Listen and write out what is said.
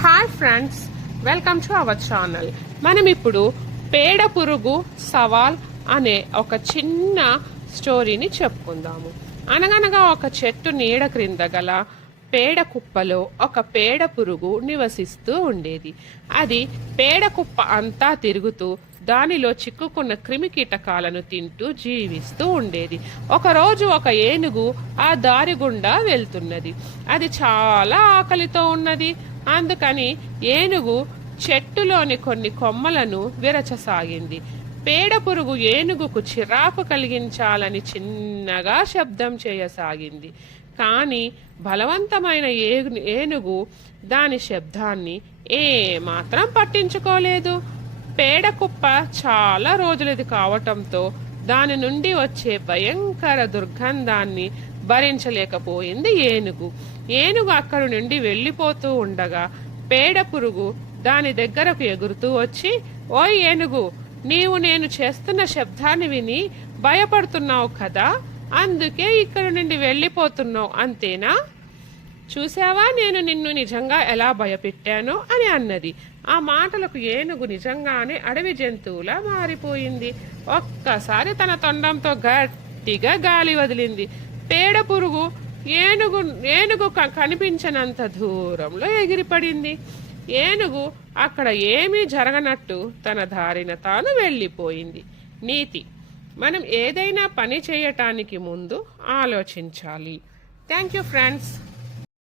Hi friends, welcome to our channel. మనం ఇప్పుడు పేడ పురుగు సవాల్ అనే ఒక చిన్న స్టోరీని చెప్పుకుందాము. అనగనగా ఒక చెట్టు నీడ క్రింద గల పేడ కుప్పలో ఒక పేడ పురుగు నివసిస్తూ ఉండేది. అది పేడ కుప్ప అంతా తిరుగుతూ దానిలో చిక్కుకున్న క్రిమి కీటకాలను తింటూ జీవిస్తూ ఉండేది. ఒకరోజు ఒక ఏనుగు ఆ దారి గుండా వెళ్తున్నది. అది చాలా ఆకలితో ఉన్నది. అందుకని ఏనుగు చెట్టులోని కొన్ని కొమ్మలను విరచసాగింది. పేడ పురుగు ఏనుగుకు చిరాకు కలిగించాలని చిన్నగా శబ్దం చేయసాగింది. కానీ బలవంతమైన ఏనుగు దాని శబ్దాన్ని ఏమాత్రం పట్టించుకోలేదు. పేడ కుప్ప చాలా రోజులది కావటంతో దాని నుండి వచ్చే భయంకర దుర్గంధాన్ని భరించలేకపోయింది ఏనుగు. ఏనుగు అక్కడి నుండి వెళ్ళిపోతూ ఉండగా పేడ పురుగు దాని దగ్గరకు ఎగురుతూ వచ్చి, ఓయ్ ఏనుగు, నీవు నేను చేస్తున్న శబ్దాన్ని విని భయపడుతున్నావు కదా, అందుకే ఇక్కడి నుండి వెళ్ళిపోతున్నావు అంతేనా? చూసావా నేను నిన్ను నిజంగా ఎలా భయపెట్టానో అని అన్నది. ఆ మాటలకు ఏనుగు నిజంగానే అడవి జంతువులా మారిపోయింది. ఒక్కసారి తన తొండంతో గట్టిగా గాలి వదిలింది. పేడ పురుగు ఏనుగు కనిపించనంత దూరంలో ఎగిరిపడింది. ఏనుగు అక్కడ ఏమీ జరగనట్టు తన దారిన తాను వెళ్ళిపోయింది. నీతి: మనం ఏదైనా పని చేయటానికి ముందు ఆలోచించాలి. Thank you friends.